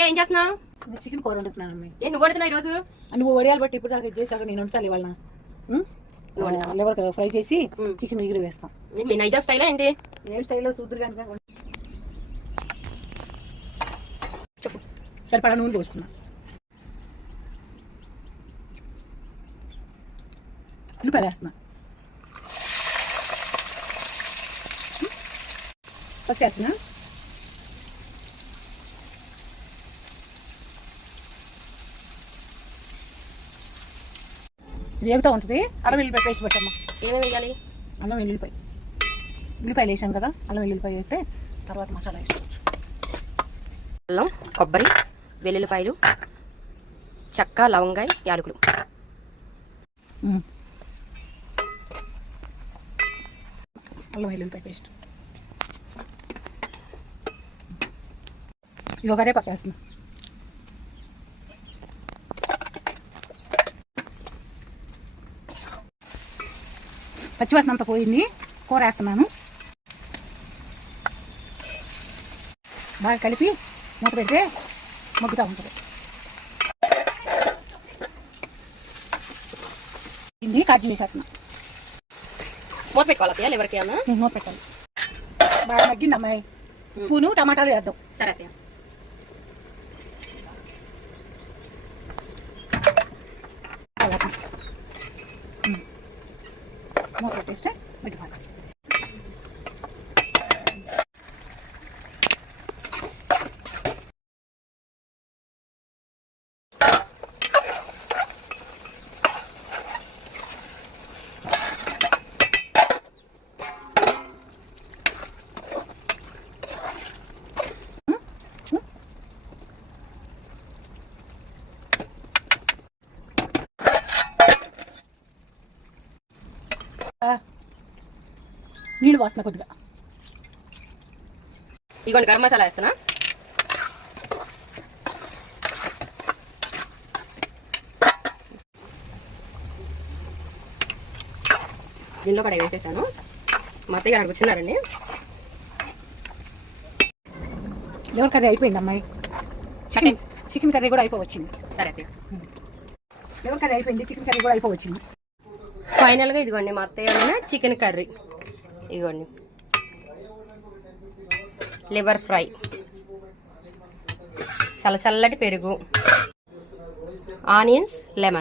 ఏం చేస్తున్నావు? చికెన్ కూర వండుతున్నాను. నువ్వు వండుతున్నావు ఈరోజు? నువ్వు వడియాలు బట్టి ఇప్పుడు దాకా చేసాక నేను వండుతాను ఇవాళ. లివర్ ఫ్రై చేసి చికెన్ ఎగురు వేస్తాం. మీ నైజా స్టైల్ ఏంటి? ఏం స్టైల్లో సూదురు కనుక చెప్పు. సరిపడా నూనె పోసుకున్నా. ఉల్లిపాయలు వేస్తున్నా. పసుపు వేస్తున్నా. వేగుతూ ఉంటుంది. అల్లం వెల్లుల్లిపాయ పేస్ట్ పెట్టమ్మా. ఏమేమి వేయాలి? అల్లం వెల్లుల్లిపాయ, ఉల్లిపాయలు వేసాం కదా, అల్లం వెల్లుల్లిపాయ వేస్తే తర్వాత మసాలా వేసుకోవచ్చు. అల్లం, కొబ్బరి, వెల్లుల్లిపాయలు, చెక్క, లవంగాయ, యాలకులు. అల్లం వెల్లుల్లిపాయ పేస్ట్. ఇది ఒకరే పక్కేస్తున్నా. పచ్చివాసన అంతా పోయింది. కూర వేస్తున్నాను. బాగా కలిపి మూత పెడితే మగ్గుతూ ఉంటుంది. ఇది కాజు వేసేస్తున్నా. మూత పెట్టుకోవాలి. ఎవరికి మూత పెట్టాలి. బాగా మగ్గింది అమ్మాయి. పూను టమాటాలు వేద్దాం. సరే అత్తయ్య. మూత పెట్టేస్తే పెట్టుకోవాలి. నీళ్ళు వాసన కొద్దిగా. ఇగోండి గరం మసాలా వేస్తున్నా. దీనిలో కూడా వేసేసాను. మా అత్తయ్య గారు కూర్చున్నారండి. లివర్ కర్రీ అయిపోయింది అమ్మాయి. చికెన్ కర్రీ కూడా అయిపోవచ్చింది. సరే అత్తయ్య. లివర్ కర్రీ అయిపోయింది. చికెన్ కర్రీ కూడా అయిపోవచ్చింది. ఫైనల్గా ఇదిగోండి మా అత్తయ్య చికెన్ కర్రీ. ఇదిగోండి లివర్ ఫ్రై, చల్లటి పెరుగు, ఆనియన్స్, లెమన్.